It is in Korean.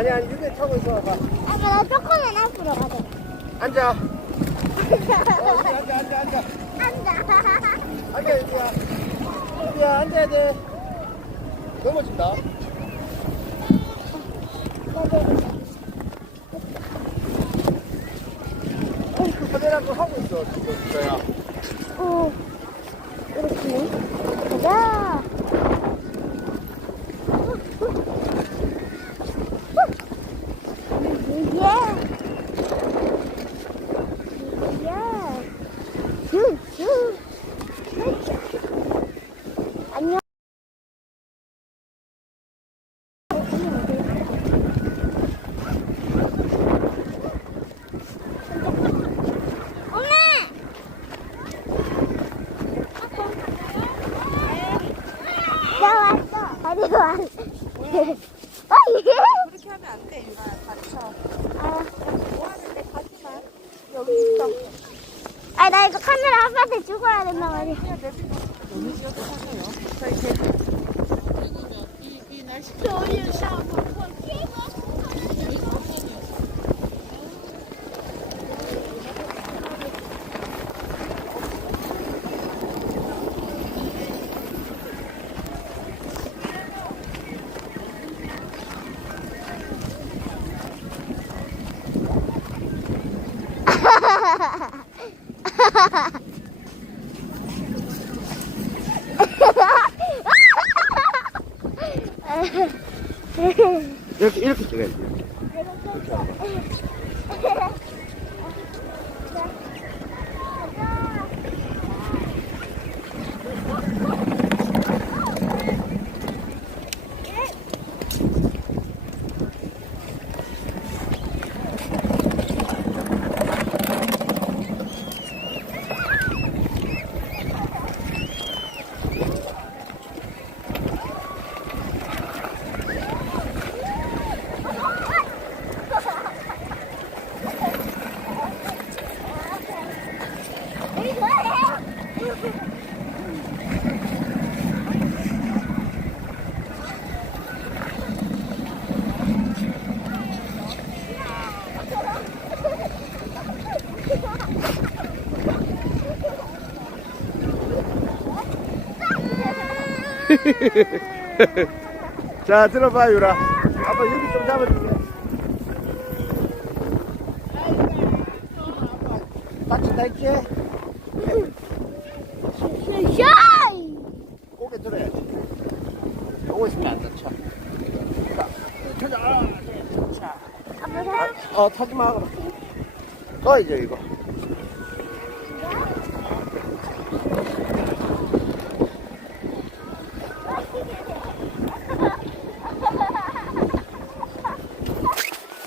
아니 아니 유배 타고 있어 봐 아빠 나 조금만 앞으로 가자. 앉아 어, 여기 앉아 앉아 앉아 앉아. 앉아 유비야 유비야 앉아야 돼 넘어진다 카메라 그 하고 있어 지금 저야 오, 이렇게. 가자. 예. 예. 슈, 슈. 안녕. 나 왔어. 어디 왔어? 어, 이게? 안 돼, 유나야. 다쳐. 아, 뭐 하는데 가지 마. 여기 있어. 아, 나 이거 카메라 아빠한테 주고 와야 된단 말이야. 그냥 내비둬. 너무 지어서 사세요. 저희 개 이 렇게 이렇게 찍어야지 자 들어봐 유라 아빠 여기 좀 다친다 했지? 샤이! 고개 들어야지 오고 있으면 안 다쳐 자 타자 자 어 타지 마또 이제 이거